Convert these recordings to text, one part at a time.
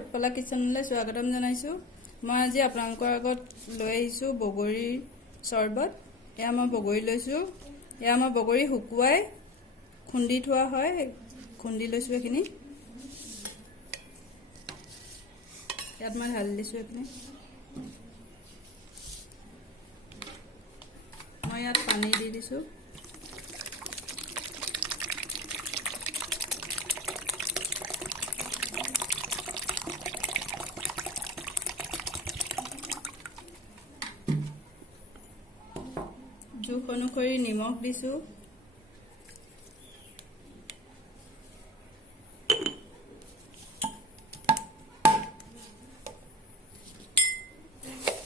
উৎপলা কিচেনলৈ স্বাগতম জনাইছোঁ। মই আজি আপোনালোকৰ আগত লৈ আহিছোঁ বগৰীৰ চৰ্বত। এয়া মই বগৰী লৈছোঁ। এয়া মই বগৰী শুকুৱাই খুন্দি থোৱা হয়, খুন্দি লৈছোঁ। এইখিনি ইয়াত মই ঢালি দিছোঁ। এইখিনি মই ইয়াত পানী দি দিছোঁ। জোখ অনুসৰি নিমখ দিছোঁ।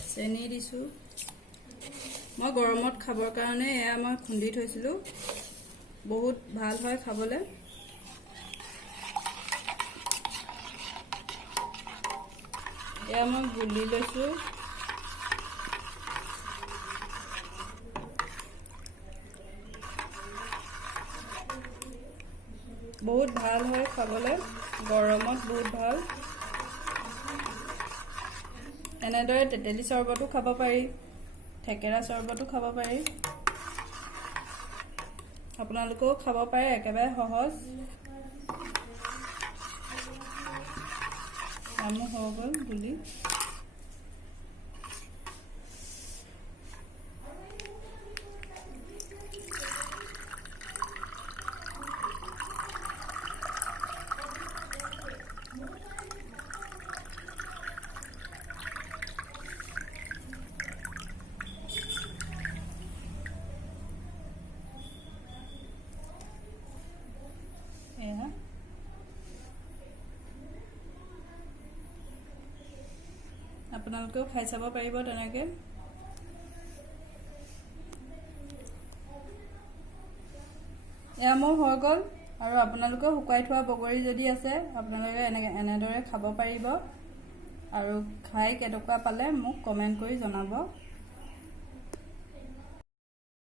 চেনি দিছোঁ। মই গৰমত খাবৰ কাৰণে এয়া মই খুন্দি থৈছিলোঁ। বহুত ভাল হয় খাবলৈ। এয়া মই গুলি লৈছোঁ। বহুত ভাল হয় খাবলৈ, গৰমত বহুত ভাল। এনেদৰে তেতেলী চৰ্বতো খাব পাৰি, থেকেৰা চৰ্বতো খাব পাৰি। আপোনালোকেও খাব পাৰে, একেবাৰে সহজ। কামো হৈ গ'ল বুলি এয়া আপোনালোকেও খাই চাব পাৰিব তেনেকৈ। এয়া মোৰ হৈ গ'ল। আৰু আপোনালোকেও শুকাই থোৱা বগৰী যদি আছে আপোনালোকে এনেদৰে খাব পাৰিব। আৰু খাই কেনেকুৱা পালে মোক কমেণ্ট কৰি জনাব।